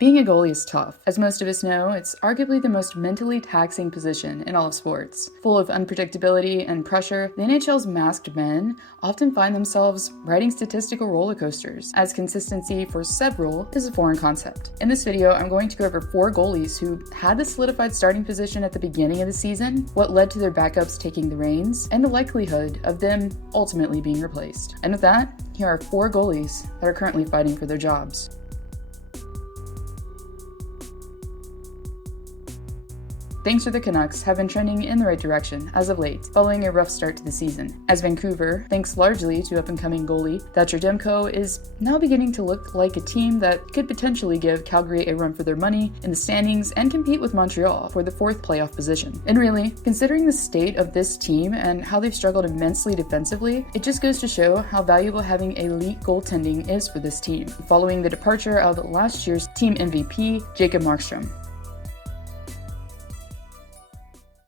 Being a goalie is tough. As most of us know, it's arguably the most mentally taxing position in all of sports. Full of unpredictability and pressure, the NHL's masked men often find themselves riding statistical roller coasters, as consistency for several is a foreign concept. In this video, I'm going to go over 4 goalies who had the solidified starting position at the beginning of the season, what led to their backups taking the reins, and the likelihood of them ultimately being replaced. And with that, here are 4 goalies that are currently fighting for their jobs. Things for the Canucks have been trending in the right direction as of late, following a rough start to the season. As Vancouver, thanks largely to up-and-coming goalie Thatcher Demko, is now beginning to look like a team that could potentially give Calgary a run for their money in the standings and compete with Montreal for the 4th playoff position. And really, considering the state of this team and how they've struggled immensely defensively, it just goes to show how valuable having elite goaltending is for this team, following the departure of last year's team MVP, Jacob Markstrom.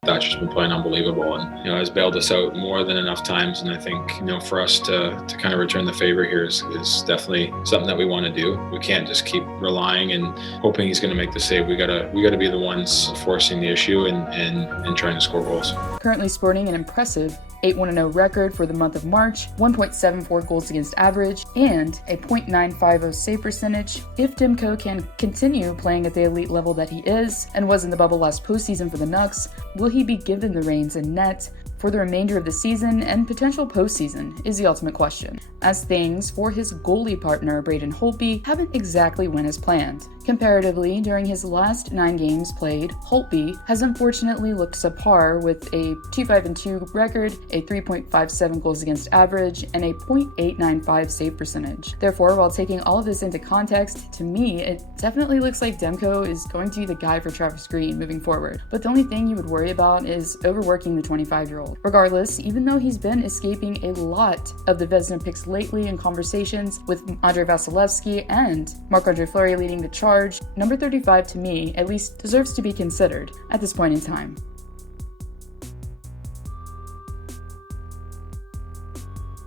Thatcher's been playing unbelievable and, has bailed us out more than enough times. And I think, for us to kind of return the favor here is definitely something that we want to do. We can't just keep relying and hoping he's going to make the save. We gotta be the ones forcing the issue and trying to score goals. Currently sporting an impressive 8-1-0 record for the month of March, 1.74 goals against average, and a .950 save percentage. If Demko can continue playing at the elite level that he is, and was in the bubble last postseason for the Nucks, will he be given the reins in net for the remainder of the season and potential postseason is the ultimate question, as things for his goalie partner Braden Holtby haven't exactly went as planned. Comparatively, during his last 9 games played, Holtby has unfortunately looked subpar with a 2-5-2 record, a 3.57 goals against average, and a .895 save percentage. Therefore, while taking all of this into context, to me, it definitely looks like Demko is going to be the guy for Travis Green moving forward. But the only thing you would worry about is overworking the 25-year-old. Regardless, even though he's been escaping a lot of the Vezina picks lately in conversations with Andrei Vasilevsky and Marc-Andre Fleury leading the charge, number 35 to me at least deserves to be considered at this point in time.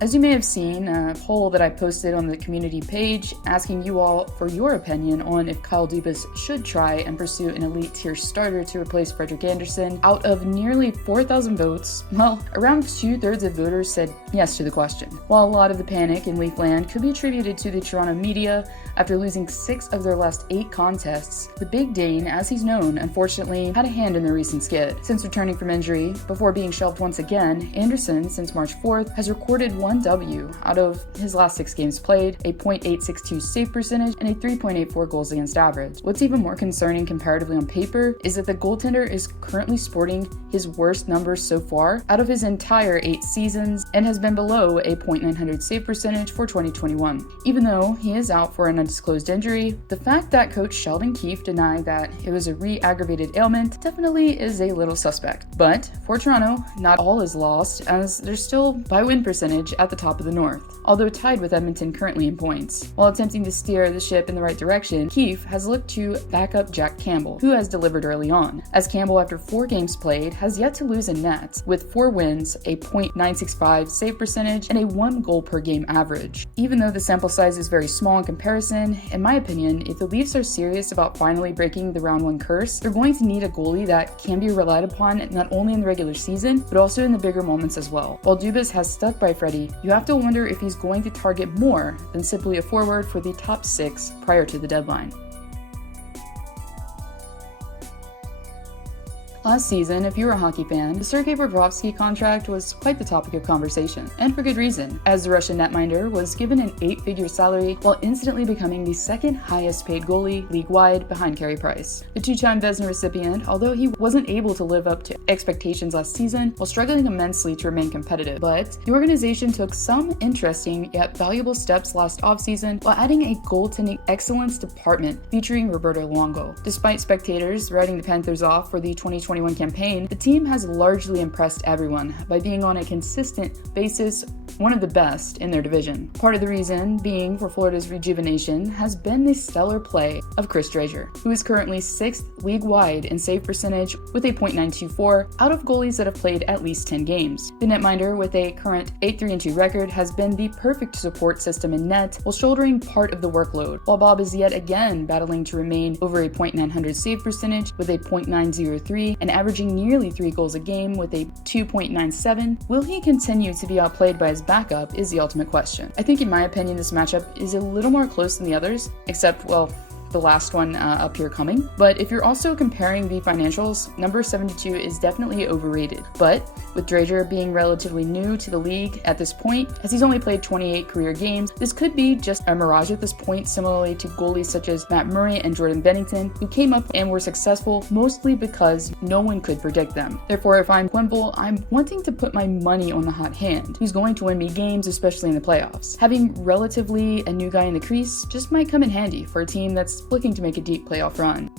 As you may have seen, a poll that I posted on the community page asking you all for your opinion on if Kyle Dubas should try and pursue an elite tier starter to replace Frederik Andersen. Out of nearly 4,000 votes, around 2/3 of voters said yes to the question. While a lot of the panic in Leafland could be attributed to the Toronto media after losing 6 of their last 8 contests, the Big Dane, as he's known, unfortunately had a hand in the recent skid. Since returning from injury, before being shelved once again, Andersen, since March 4th, has recorded 1 W out of his last 6 games played, a .862 save percentage, and a 3.84 goals against average. What's even more concerning comparatively on paper is that the goaltender is currently sporting his worst numbers so far out of his entire 8 seasons and has been below a .900 save percentage for 2021. Even though he is out for an undisclosed injury, the fact that coach Sheldon Keefe denied that it was a re-aggravated ailment definitely is a little suspect. But for Toronto, not all is lost, as they're still by win percentage at the top of the North, although tied with Edmonton currently in points. While attempting to steer the ship in the right direction, Keefe has looked to back up Jack Campbell, who has delivered early on, as Campbell, after 4 games played, has yet to lose a net, with 4 wins, a .965 save percentage, and a 1 goal per game average. Even though the sample size is very small in comparison, in my opinion, if the Leafs are serious about finally breaking the round 1 curse, they're going to need a goalie that can be relied upon not only in the regular season, but also in the bigger moments as well. While Dubas has stuck by Freddie, you have to wonder if he's going to target more than simply a forward for the top 6 prior to the deadline. Last season, if you were a hockey fan, the Sergey Bobrovsky contract was quite the topic of conversation, and for good reason, as the Russian netminder was given an 8-figure salary while instantly becoming the 2nd highest paid goalie league-wide behind Carey Price. The 2-time Vezina recipient, although he wasn't able to live up to expectations last season, while struggling immensely to remain competitive, but the organization took some interesting yet valuable steps last offseason while adding a goaltending excellence department featuring Roberto Luongo. Despite spectators writing the Panthers off for the 2020 2021 campaign, the team has largely impressed everyone by being on a consistent basis one of the best in their division. Part of the reason being for Florida's rejuvenation has been the stellar play of Chris Drazer, who is currently 6th league-wide in save percentage with a .924 out of goalies that have played at least 10 games. The netminder, with a current 8-3-2 record, has been the perfect support system in net while shouldering part of the workload, while Bob is yet again battling to remain over a .900 save percentage with a .903 and averaging nearly 3 goals a game with a 2.97. Will he continue to be outplayed by his backup is the ultimate question. I think in my opinion this matchup is a little more close than the others, except, well, the last one up here coming. But if you're also comparing the financials, number 72 is definitely overrated. But with Drazer being relatively new to the league at this point, as he's only played 28 career games, this could be just a mirage at this point, similarly to goalies such as Matt Murray and Jordan Bennington, who came up and were successful mostly because no one could predict them. Therefore, if I'm Quimble, I'm wanting to put my money on the hot hand, who's going to win me games, especially in the playoffs. Having relatively a new guy in the crease just might come in handy for a team that's looking to make a deep playoff run.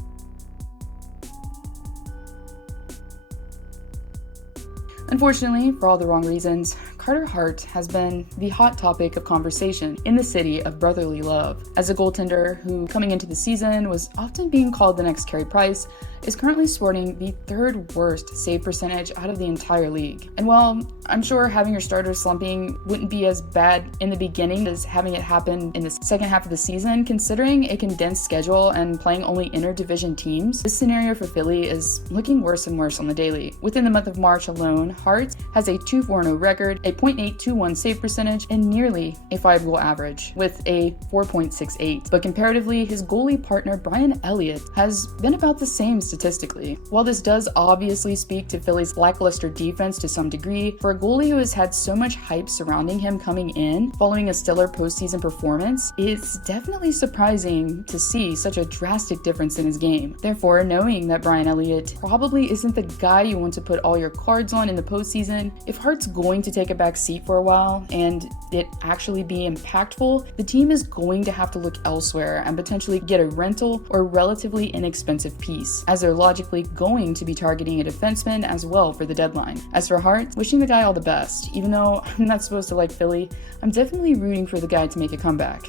Unfortunately, for all the wrong reasons, Carter Hart has been the hot topic of conversation in the city of brotherly love. As a goaltender who, coming into the season, was often being called the next Carey Price, is currently sporting the 3rd worst save percentage out of the entire league. And while I'm sure having your starters slumping wouldn't be as bad in the beginning as having it happen in the second half of the season, considering a condensed schedule and playing only inter-division teams, this scenario for Philly is looking worse and worse on the daily. Within the month of March alone, Hart has a 2-4-0 record, a .821 save percentage, and nearly a 5-goal average, with a 4.68. But comparatively, his goalie partner Brian Elliott has been about the same statistically. While this does obviously speak to Philly's lackluster defense to some degree, for a goalie who has had so much hype surrounding him coming in following a stellar postseason performance, it's definitely surprising to see such a drastic difference in his game. Therefore, knowing that Brian Elliott probably isn't the guy you want to put all your cards on in the postseason, if Hart's going to take a back seat for a while and it actually be impactful, the team is going to have to look elsewhere and potentially get a rental or relatively inexpensive piece, as they're logically going to be targeting a defenseman as well for the deadline. As for Hart, wishing the guy all the best. Even though I'm not supposed to like Philly, I'm definitely rooting for the guy to make a comeback.